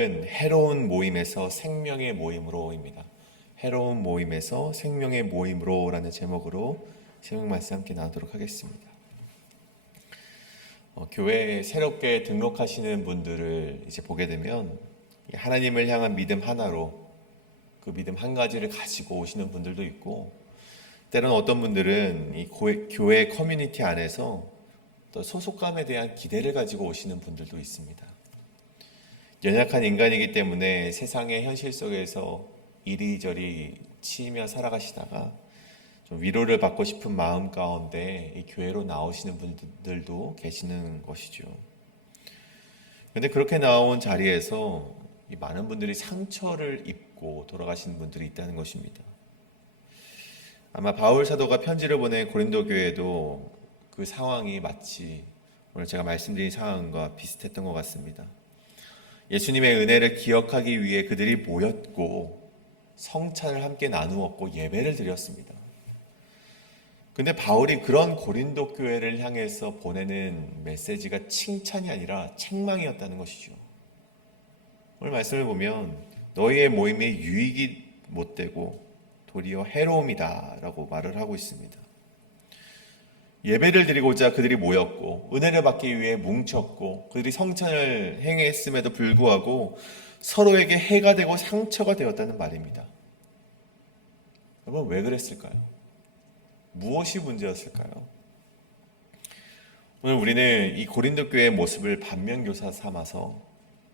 제목은 해로운 모임에서 생명의 모임으로입니다. 해로운 모임에서 생명의 모임으로라는 제목으로 새벽 말씀 함께 나누도록 하겠습니다. 교회에 새롭게 등록하시는 분들을 이제 보게 되면 하나님을 향한 믿음 하나로 그 믿음 한 가지를 가지고 오시는 분들도 있고, 때로는 어떤 분들은 이 교회 커뮤니티 안에서 또 소속감에 대한 기대를 가지고 오시는 분들도 있습니다. 연약한 인간이기 때문에 세상의 현실 속에서 이리저리 치이며 살아가시다가 좀 위로를 받고 싶은 마음 가운데 이 교회로 나오시는 분들도 계시는 것이죠. 그런데 그렇게 나온 자리에서 이 많은 분들이 상처를 입고 돌아가시는 분들이 있다는 것입니다. 아마 바울 사도가 편지를 보낸 고린도 교회도 그 상황이 마치 오늘 제가 말씀드린 상황과 비슷했던 것 같습니다. 예수님의 은혜를 기억하기 위해 그들이 모였고 성찬을 함께 나누었고 예배를 드렸습니다. 근데 바울이 그런 고린도 교회를 향해서 보내는 메시지가 칭찬이 아니라 책망이었다는 것이죠. 오늘 말씀을 보면 너희의 모임이 유익이 못되고 도리어 해로움이다 라고 말을 하고 있습니다. 예배를 드리고자 그들이 모였고 은혜를 받기 위해 뭉쳤고 그들이 성찬을 행했음에도 불구하고 서로에게 해가 되고 상처가 되었다는 말입니다. 여러분, 왜 그랬을까요? 무엇이 문제였을까요? 오늘 우리는 이 고린도 교회의 모습을 반면교사 삼아서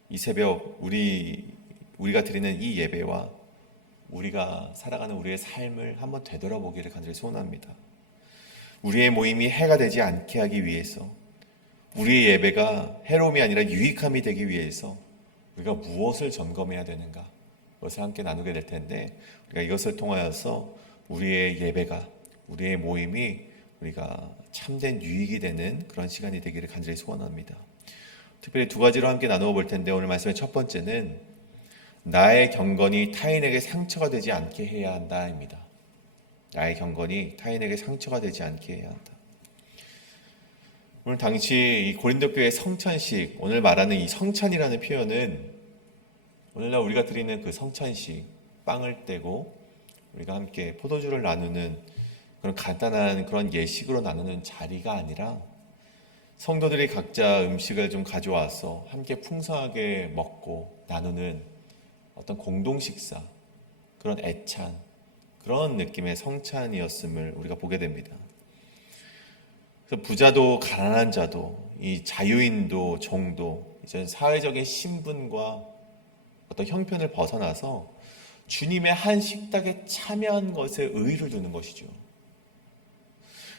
이 새벽 우리가 드리는 이 예배와 우리가 살아가는 우리의 삶을 한번 되돌아보기를 간절히 소원합니다. 우리의 모임이 해가 되지 않게 하기 위해서, 우리의 예배가 해로움이 아니라 유익함이 되기 위해서 우리가 무엇을 점검해야 되는가, 그것을 함께 나누게 될 텐데, 우리가 이것을 통하여서 우리의 예배가, 우리의 모임이 우리가 참된 유익이 되는 그런 시간이 되기를 간절히 소원합니다. 특별히 두 가지로 함께 나누어 볼 텐데, 오늘 말씀의 첫 번째는 나의 경건이 타인에게 상처가 되지 않게 해야 한다입니다. 나의 경건이 타인에게 상처가 되지 않게 해야 한다. 오늘 당시 이 고린도 교회 성찬식, 오늘 말하는 이 성찬이라는 표현은 오늘날 우리가 드리는 그 성찬식, 빵을 떼고 우리가 함께 포도주를 나누는 그런 간단한 그런 예식으로 나누는 자리가 아니라 성도들이 각자 음식을 좀 가져와서 함께 풍성하게 먹고 나누는 어떤 공동 식사, 그런 애찬, 그런 느낌의 성찬이었음을 우리가 보게 됩니다. 그래서 부자도 가난한 자도, 이 자유인도 종도, 이제 사회적인 신분과 어떤 형편을 벗어나서 주님의 한 식탁에 참여한 것에 의의를 두는 것이죠.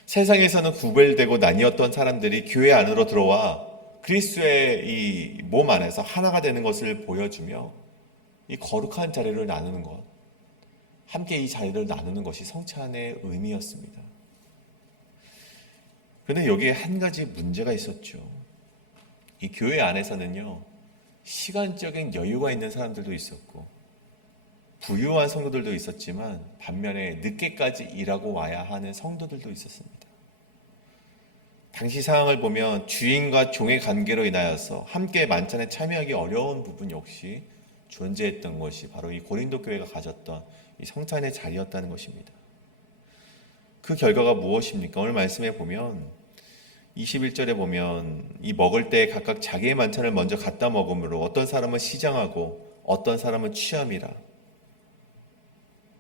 세상에서는 구별되고 나뉘었던 사람들이 교회 안으로 들어와 그리스도의 이 몸 안에서 하나가 되는 것을 보여주며 이 거룩한 자리를 나누는 것, 함께 이 자리를 나누는 것이 성찬의 의미였습니다. 그런데 여기에 한 가지 문제가 있었죠. 이 교회 안에서는요, 시간적인 여유가 있는 사람들도 있었고 부유한 성도들도 있었지만 반면에 늦게까지 일하고 와야 하는 성도들도 있었습니다. 당시 상황을 보면 주인과 종의 관계로 인하여서 함께 만찬에 참여하기 어려운 부분 역시 존재했던 것이 바로 이 고린도 교회가 가졌던 이 성찬의 자리였다는 것입니다. 그 결과가 무엇입니까? 오늘 말씀에 보면 21절에 보면 이 먹을 때 각각 자기의 만찬을 먼저 갖다 먹음으로 어떤 사람은 시장하고 어떤 사람은 취함이라.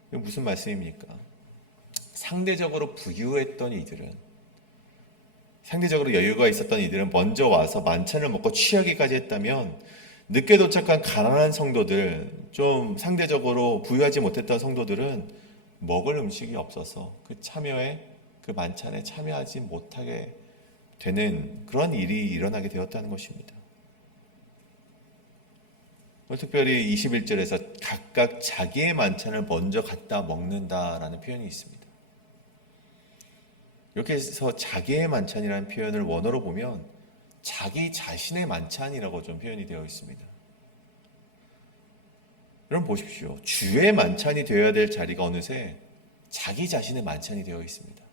이거 무슨 말씀입니까? 상대적으로 부유했던 이들은, 상대적으로 여유가 있었던 이들은 먼저 와서 만찬을 먹고 취하기까지 했다면 늦게 도착한 가난한 성도들, 좀 상대적으로 부유하지 못했던 성도들은 먹을 음식이 없어서 그 참여에, 그 만찬에 참여하지 못하게 되는 그런 일이 일어나게 되었다는 것입니다. 특별히 21절에서 각각 자기의 만찬을 먼저 갖다 먹는다라는 표현이 있습니다. 이렇게 해서 자기의 만찬이라는 표현을 원어로 보면 자기 자신의 만찬이라고 좀 표현이 되어 있습니다. 여러분 보십시오. 주의 만찬이 되어야 될 자리가 어느새 자기 자신의 만찬이 되어 있습니다.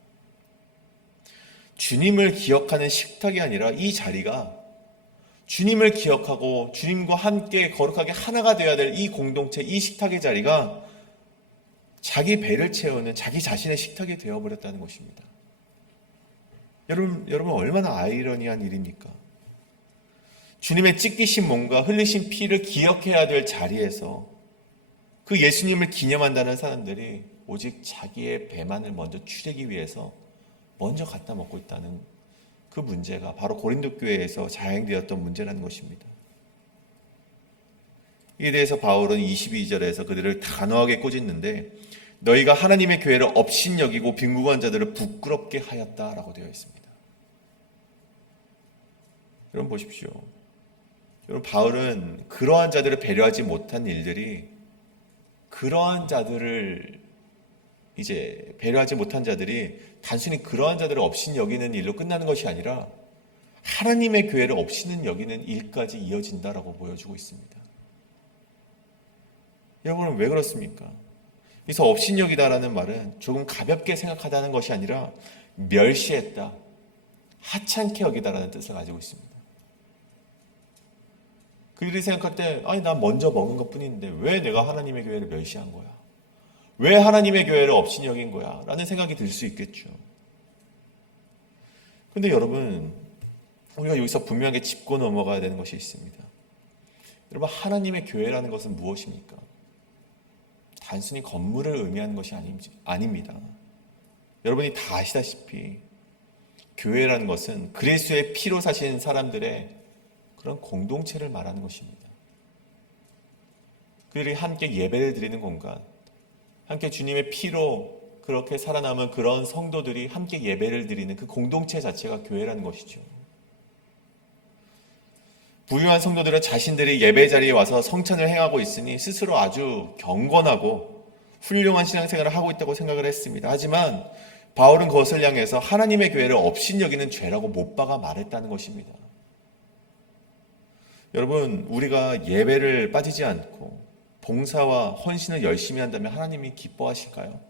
주님을 기억하는 식탁이 아니라 이 자리가 주님을 기억하고 주님과 함께 거룩하게 하나가 되어야 될 이 공동체, 이 식탁의 자리가 자기 배를 채우는 자기 자신의 식탁이 되어버렸다는 것입니다. 여러분 얼마나 아이러니한 일입니까? 주님의 찢기신 몸과 흘리신 피를 기억해야 될 자리에서 그 예수님을 기념한다는 사람들이 오직 자기의 배만을 먼저 추리기 위해서 먼저 갖다 먹고 있다는 그 문제가 바로 고린도 교회에서 자행되었던 문제라는 것입니다. 이에 대해서 바울은 22절에서 그들을 단호하게 꾸짖는데 너희가 하나님의 교회를 업신여기고 빈궁한 자들을 부끄럽게 하였다라고 되어 있습니다. 여러분 보십시오. 여러분 바울은 그러한 자들을 배려하지 못한 일들이 그러한 자들을 이제 배려하지 못한 자들이 단순히 그러한 자들을 업신여기는 일로 끝나는 것이 아니라 하나님의 교회를 업신은 여기는 일까지 이어진다라고 보여주고 있습니다. 여러분은 왜 그렇습니까? 그래서 업신여기다라는 말은 조금 가볍게 생각하다는 것이 아니라 멸시했다, 하찮게 여기다라는 뜻을 가지고 있습니다. 그들이 생각할 때 아니 난 먼저 먹은 것뿐인데 왜 내가 하나님의 교회를 멸시한 거야? 왜 하나님의 교회를 업신여긴 거야? 라는 생각이 들 수 있겠죠. 그런데 여러분 우리가 여기서 분명하게 짚고 넘어가야 되는 것이 있습니다. 여러분 하나님의 교회라는 것은 무엇입니까? 단순히 건물을 의미하는 것이 아닙니다. 여러분이 다 아시다시피 교회라는 것은 그리스도의 피로 사신 사람들의 그런 공동체를 말하는 것입니다. 그들이 함께 예배를 드리는 공간, 함께 주님의 피로 그렇게 살아남은 그런 성도들이 함께 예배를 드리는 그 공동체 자체가 교회라는 것이죠. 부유한 성도들은 자신들이 예배 자리에 와서 성찬을 행하고 있으니 스스로 아주 경건하고 훌륭한 신앙생활을 하고 있다고 생각을 했습니다. 하지만 바울은 그것을 향해서 하나님의 교회를 업신여기는 죄라고 못 박아 말했다는 것입니다. 여러분 우리가 예배를 빠지지 않고 봉사와 헌신을 열심히 한다면 하나님이 기뻐하실까요?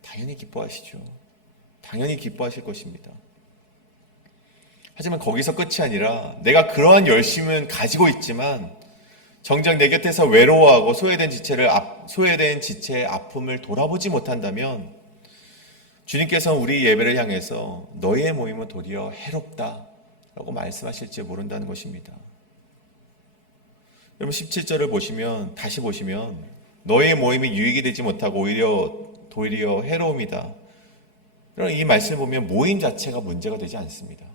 당연히 기뻐하시죠. 당연히 기뻐하실 것입니다. 하지만 거기서 끝이 아니라 내가 그러한 열심은 가지고 있지만 정작 내 곁에서 외로워하고 소외된 지체의 아픔을 돌아보지 못한다면 주님께서는 우리 예배를 향해서 너희의 모임은 도리어 해롭다라고 말씀하실지 모른다는 것입니다. 여러분 17절을 다시 보시면 너희의 모임이 유익이 되지 못하고 도리어 해로움이다. 여러분 이 말씀을 보면 모임 자체가 문제가 되지 않습니다.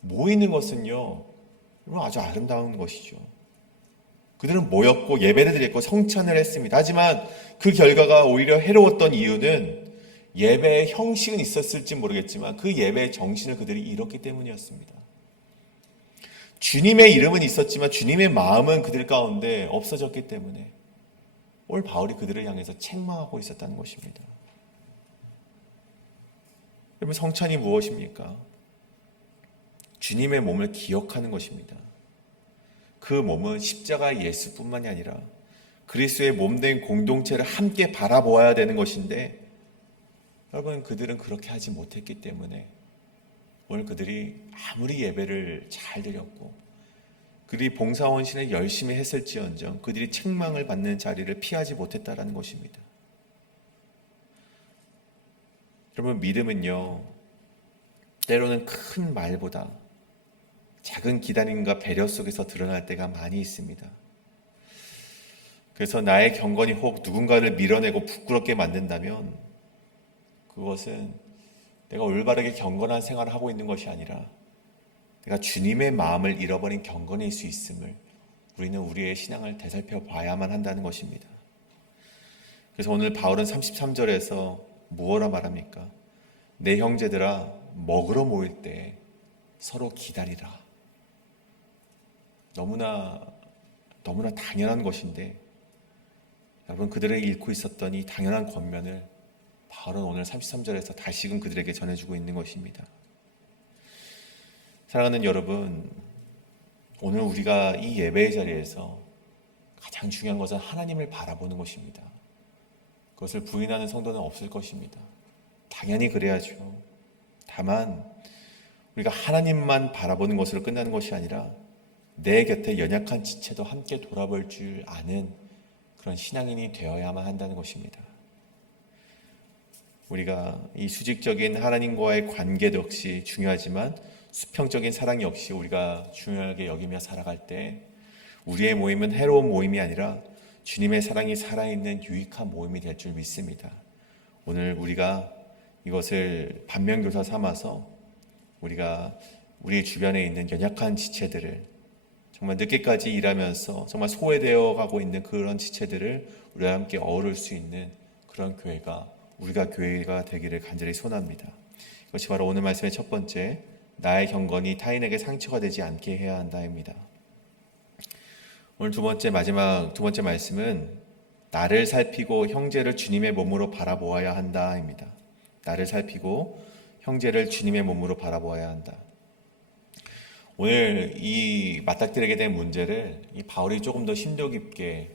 모이는 것은요 아주 아름다운 것이죠. 그들은 모였고 예배를 드렸고 성찬을 했습니다. 하지만 그 결과가 오히려 해로웠던 이유는 예배의 형식은 있었을지 모르겠지만 그 예배의 정신을 그들이 잃었기 때문이었습니다. 주님의 이름은 있었지만 주님의 마음은 그들 가운데 없어졌기 때문에 오늘 바울이 그들을 향해서 책망하고 있었다는 것입니다. 여러분 성찬이 무엇입니까? 주님의 몸을 기억하는 것입니다. 그 몸은 십자가 예수뿐만이 아니라 그리스도의 몸된 공동체를 함께 바라보아야 되는 것인데 여러분 그들은 그렇게 하지 못했기 때문에 오늘 그들이 아무리 예배를 잘 드렸고 그들이 봉사원신을 열심히 했을지언정 그들이 책망을 받는 자리를 피하지 못했다라는 것입니다. 여러분 믿음은요 때로는 큰 말보다 작은 기다림과 배려 속에서 드러날 때가 많이 있습니다. 그래서 나의 경건이 혹 누군가를 밀어내고 부끄럽게 만든다면 그것은 내가 올바르게 경건한 생활을 하고 있는 것이 아니라 내가 주님의 마음을 잃어버린 경건일 수 있음을 우리는 우리의 신앙을 되살펴 봐야만 한다는 것입니다. 그래서 오늘 바울은 33절에서 무엇라 말합니까? 내 형제들아 먹으러 모일 때 서로 기다리라. 너무나 당연한 것인데 여러분 그들에게 잃고 있었던 이 당연한 권면을 바울은 오늘 33절에서 다시금 그들에게 전해주고 있는 것입니다. 사랑하는 여러분, 오늘 우리가 이 예배의 자리에서 가장 중요한 것은 하나님을 바라보는 것입니다. 그것을 부인하는 성도는 없을 것입니다. 당연히 그래야죠. 다만 우리가 하나님만 바라보는 것으로 끝나는 것이 아니라 내 곁에 연약한 지체도 함께 돌아볼 줄 아는 그런 신앙인이 되어야만 한다는 것입니다. 우리가 이 수직적인 하나님과의 관계도 역시 중요하지만 수평적인 사랑 역시 우리가 중요하게 여기며 살아갈 때 우리의 모임은 해로운 모임이 아니라 주님의 사랑이 살아있는 유익한 모임이 될 줄 믿습니다. 오늘 우리가 이것을 반면교사 삼아서 우리가 우리 주변에 있는 연약한 지체들을 정말 늦게까지 일하면서 정말 소외되어 가고 있는 그런 지체들을 우리와 함께 어우를 수 있는 그런 교회가 우리가 교회가 되기를 간절히 소원합니다. 이것이 바로 오늘 말씀의 첫 번째, 나의 경건이 타인에게 상처가 되지 않게 해야 한다입니다. 오늘 두 번째 말씀은 나를 살피고 형제를 주님의 몸으로 바라보아야 한다입니다. 나를 살피고 형제를 주님의 몸으로 바라보아야 한다. 오늘 이 맞닥뜨리게 된 문제를 이 바울이 조금 더 심도 깊게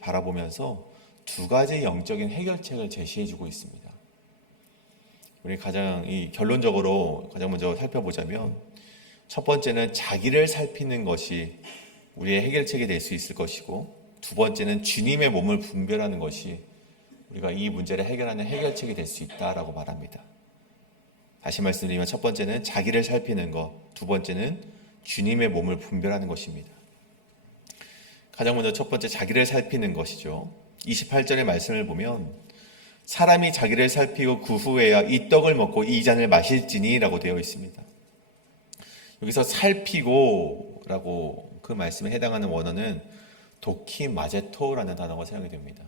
바라보면서 두 가지 영적인 해결책을 제시해주고 있습니다. 우리 결론적으로 가장 먼저 살펴보자면 첫 번째는 자기를 살피는 것이 우리의 해결책이 될 수 있을 것이고 두 번째는 주님의 몸을 분별하는 것이 우리가 이 문제를 해결하는 해결책이 될 수 있다라고 말합니다. 다시 말씀드리면 첫 번째는 자기를 살피는 것, 두 번째는 주님의 몸을 분별하는 것입니다. 가장 먼저 첫 번째 자기를 살피는 것이죠. 28절의 말씀을 보면 사람이 자기를 살피고 그 후에야 이 떡을 먹고 이 잔을 마실지니 라고 되어 있습니다. 여기서 살피고 라고 그 말씀에 해당하는 원어는 도키마제토라는 단어가 사용이 됩니다.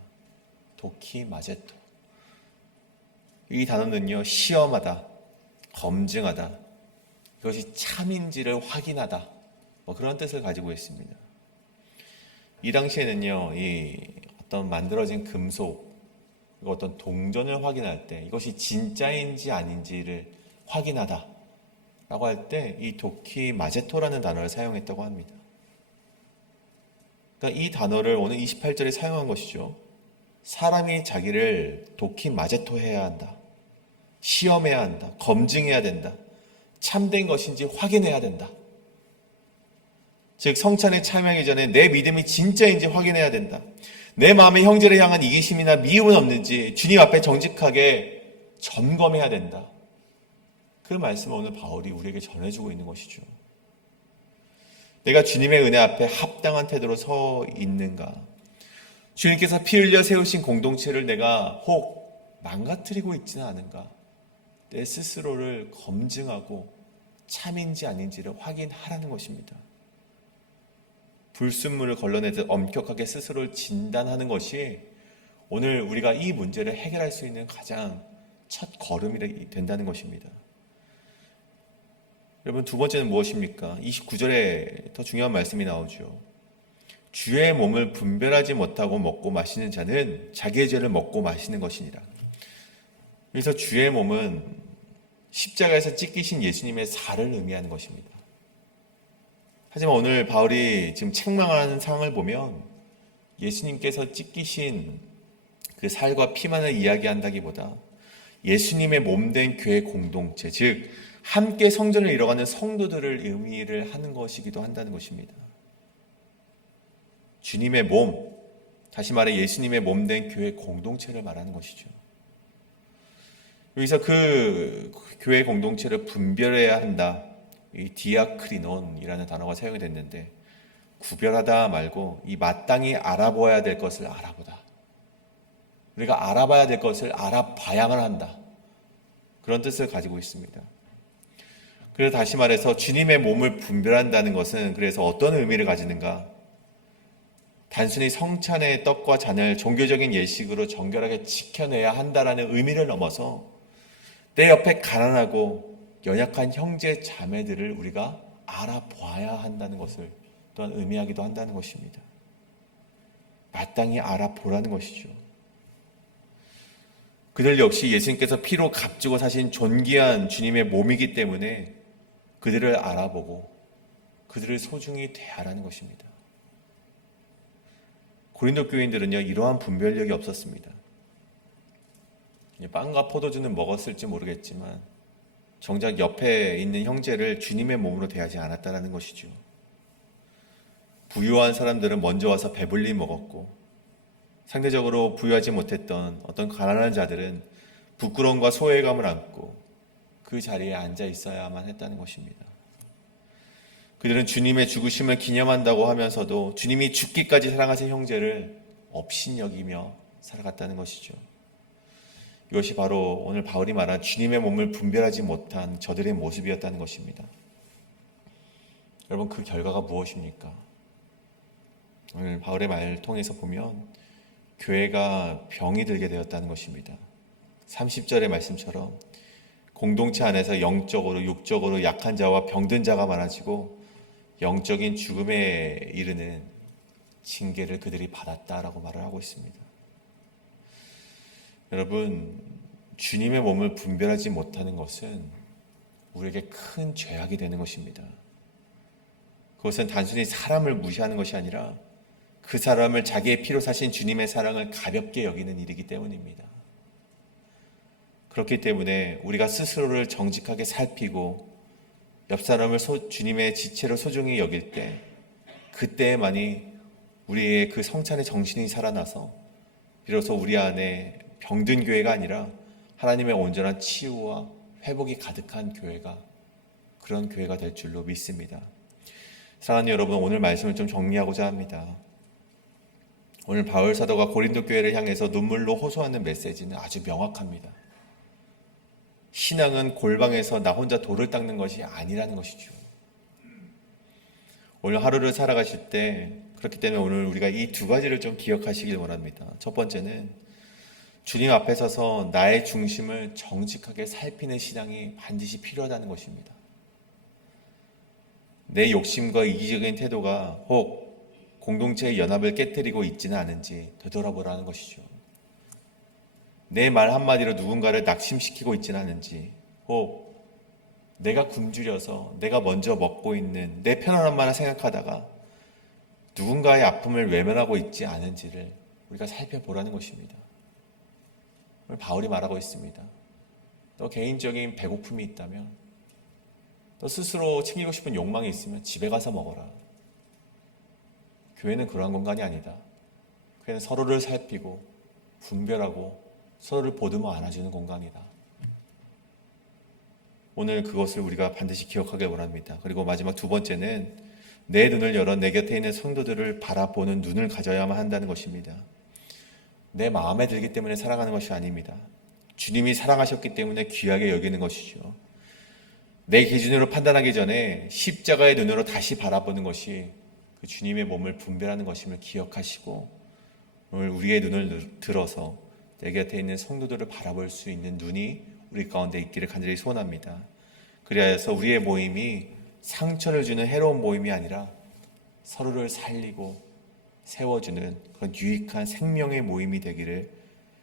도키마제토. 이 단어는요, 시험하다, 검증하다, 이것이 참인지를 확인하다, 그런 뜻을 가지고 있습니다. 이 당시에는요, 이 어떤 만들어진 금속, 어떤 동전을 확인할 때 이것이 진짜인지 아닌지를 확인하다 라고 할 때 이 도키마제토라는 단어를 사용했다고 합니다. 그러니까 이 단어를 오늘 28절에 사용한 것이죠. 사람이 자기를 도키마제토 해야 한다. 시험해야 한다. 검증해야 된다. 참된 것인지 확인해야 된다. 즉 성찬에 참여하기 전에 내 믿음이 진짜인지 확인해야 된다. 내 마음에 형제를 향한 이기심이나 미움은 없는지 주님 앞에 정직하게 점검해야 된다. 그 말씀을 오늘 바울이 우리에게 전해주고 있는 것이죠. 내가 주님의 은혜 앞에 합당한 태도로 서 있는가? 주님께서 피 흘려 세우신 공동체를 내가 혹 망가뜨리고 있지는 않은가? 내 스스로를 검증하고 참인지 아닌지를 확인하라는 것입니다. 불순물을 걸러내듯 엄격하게 스스로를 진단하는 것이 오늘 우리가 이 문제를 해결할 수 있는 가장 첫 걸음이 된다는 것입니다. 여러분, 두 번째는 무엇입니까? 29절에 더 중요한 말씀이 나오죠. 주의 몸을 분별하지 못하고 먹고 마시는 자는 자기의 죄를 먹고 마시는 것이니라. 그래서 주의 몸은 십자가에서 찢기신 예수님의 살을 의미하는 것입니다. 하지만 오늘 바울이 지금 책망하는 상황을 보면 예수님께서 찢기신 그 살과 피만을 이야기한다기보다 예수님의 몸된 교회 공동체, 즉 함께 성전을 이뤄가는 성도들을 의미를 하는 것이기도 한다는 것입니다. 주님의 몸, 다시 말해 예수님의 몸된 교회 공동체를 말하는 것이죠. 여기서 그 교회 공동체를 분별해야 한다. 이 디아크리논이라는 단어가 사용이 됐는데 구별하다 말고 이 마땅히 알아보아야 될 것을 알아보다. 우리가 알아봐야 될 것을 알아봐야만 한다. 그런 뜻을 가지고 있습니다. 그래서 다시 말해서 주님의 몸을 분별한다는 것은 그래서 어떤 의미를 가지는가? 단순히 성찬의 떡과 잔을 종교적인 예식으로 정결하게 지켜내야 한다라는 의미를 넘어서 내 옆에 가난하고 연약한 형제 자매들을 우리가 알아봐야 한다는 것을 또한 의미하기도 한다는 것입니다. 마땅히 알아보라는 것이죠. 그들 역시 예수님께서 피로 값주고 사신 존귀한 주님의 몸이기 때문에 그들을 알아보고 그들을 소중히 대하라는 것입니다. 고린도 교인들은요, 이러한 분별력이 없었습니다. 빵과 포도주는 먹었을지 모르겠지만 정작 옆에 있는 형제를 주님의 몸으로 대하지 않았다라는 것이죠. 부유한 사람들은 먼저 와서 배불리 먹었고, 상대적으로 부유하지 못했던 어떤 가난한 자들은 부끄러움과 소외감을 안고 그 자리에 앉아 있어야만 했다는 것입니다. 그들은 주님의 죽으심을 기념한다고 하면서도 주님이 죽기까지 사랑하신 형제를 업신여기며 살아갔다는 것이죠. 이것이 바로 오늘 바울이 말한 주님의 몸을 분별하지 못한 저들의 모습이었다는 것입니다. 여러분, 그 결과가 무엇입니까? 오늘 바울의 말을 통해서 보면 교회가 병이 들게 되었다는 것입니다. 30절의 말씀처럼 공동체 안에서 영적으로 육적으로 약한 자와 병든 자가 많아지고 영적인 죽음에 이르는 징계를 그들이 받았다라고 말을 하고 있습니다. 여러분, 주님의 몸을 분별하지 못하는 것은 우리에게 큰 죄악이 되는 것입니다. 그것은 단순히 사람을 무시하는 것이 아니라 그 사람을 자기의 피로 사신 주님의 사랑을 가볍게 여기는 일이기 때문입니다. 그렇기 때문에 우리가 스스로를 정직하게 살피고 옆 사람을 주님의 지체로 소중히 여길 때, 그때만이 우리의 그 성찬의 정신이 살아나서 비로소 우리 안에 병든 교회가 아니라 하나님의 온전한 치유와 회복이 가득한 교회가, 그런 교회가 될 줄로 믿습니다. 사랑하는 여러분, 오늘 말씀을 좀 정리하고자 합니다. 오늘 바울 사도가 고린도 교회를 향해서 눈물로 호소하는 메시지는 아주 명확합니다. 신앙은 골방에서 나 혼자 돌을 닦는 것이 아니라는 것이죠. 오늘 하루를 살아가실 때, 그렇기 때문에 오늘 우리가 이 두 가지를 좀 기억하시길 원합니다. 첫 번째는 주님 앞에 서서 나의 중심을 정직하게 살피는 신앙이 반드시 필요하다는 것입니다. 내 욕심과 이기적인 태도가 혹 공동체의 연합을 깨뜨리고 있지는 않은지 되돌아보라는 것이죠. 내 말 한마디로 누군가를 낙심시키고 있지는 않은지, 혹 내가 굶주려서 내가 먼저 먹고 있는 내 편안함만 생각하다가 누군가의 아픔을 외면하고 있지 않은지를 우리가 살펴보라는 것입니다. 오늘 바울이 말하고 있습니다. 너 개인적인 배고픔이 있다면, 너 스스로 챙기고 싶은 욕망이 있으면 집에 가서 먹어라. 교회는 그러한 공간이 아니다. 교회는 서로를 살피고 분별하고 서로를 보듬어 안아주는 공간이다. 오늘 그것을 우리가 반드시 기억하길 원합니다. 그리고 마지막 두 번째는 내 눈을 열어 내 곁에 있는 성도들을 바라보는 눈을 가져야만 한다는 것입니다. 내 마음에 들기 때문에 사랑하는 것이 아닙니다. 주님이 사랑하셨기 때문에 귀하게 여기는 것이죠. 내 기준으로 판단하기 전에 십자가의 눈으로 다시 바라보는 것이 그 주님의 몸을 분별하는 것임을 기억하시고, 오늘 우리의 눈을 들어서 내 곁에 있는 성도들을 바라볼 수 있는 눈이 우리 가운데 있기를 간절히 소원합니다. 그리하여서 우리의 모임이 상처를 주는 해로운 모임이 아니라 서로를 살리고 세워주는 그런 유익한 생명의 모임이 되기를,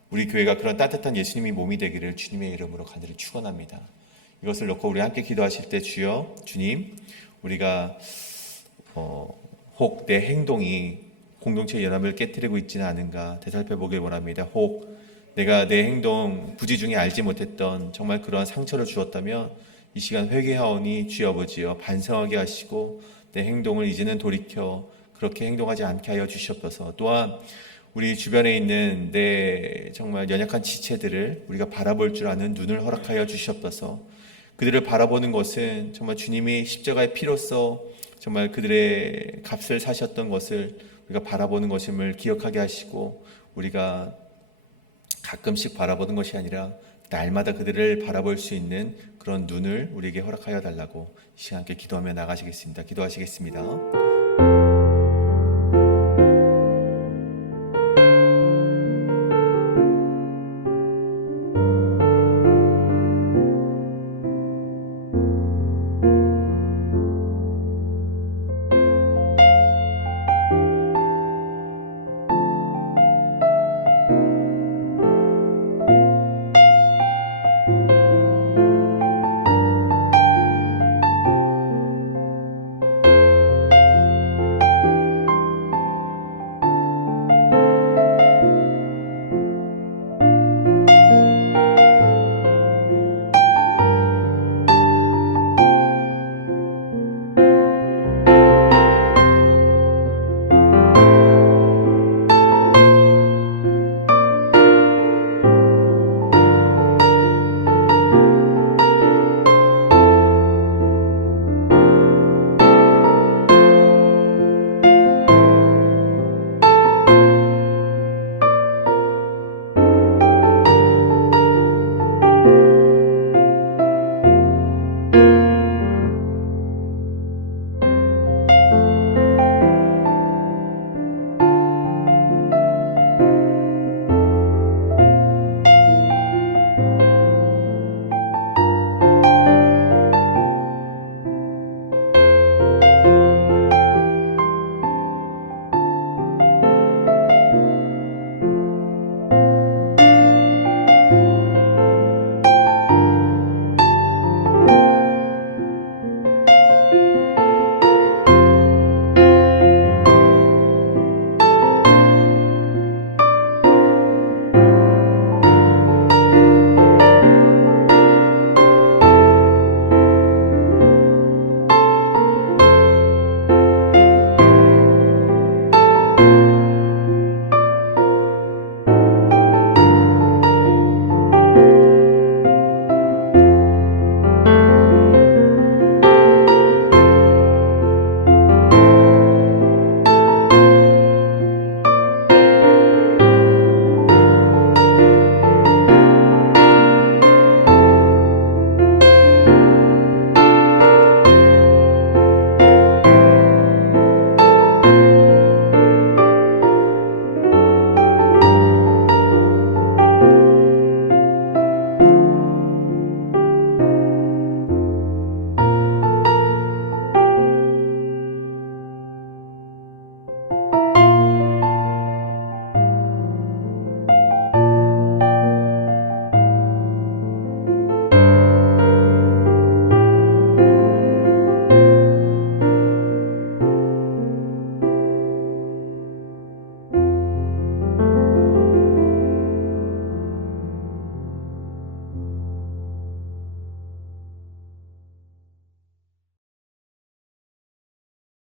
우리 교회가 그런 따뜻한 예수님의 몸이 되기를 주님의 이름으로 간절히 축원합니다. 이것을 놓고 우리 함께 기도하실 때, 주여, 주님, 우리가 혹 내 행동이 공동체 연합을 깨뜨리고 있지는 않은가 되살펴보길 원합니다. 혹 내가 내 행동 부지 중에 알지 못했던 정말 그러한 상처를 주었다면 이 시간 회개하오니 주여 아버지여 반성하게 하시고 내 행동을 이제는 돌이켜 그렇게 행동하지 않게 하여 주시옵소서. 또한 우리 주변에 있는 내 정말 연약한 지체들을 우리가 바라볼 줄 아는 눈을 허락하여 주시옵소서. 그들을 바라보는 것은 정말 주님이 십자가의 피로써 정말 그들의 값을 사셨던 것을 우리가 바라보는 것임을 기억하게 하시고, 우리가 가끔씩 바라보는 것이 아니라 날마다 그들을 바라볼 수 있는 그런 눈을 우리에게 허락하여 달라고 이 시간 함께 기도하며 나가시겠습니다. 기도하시겠습니다.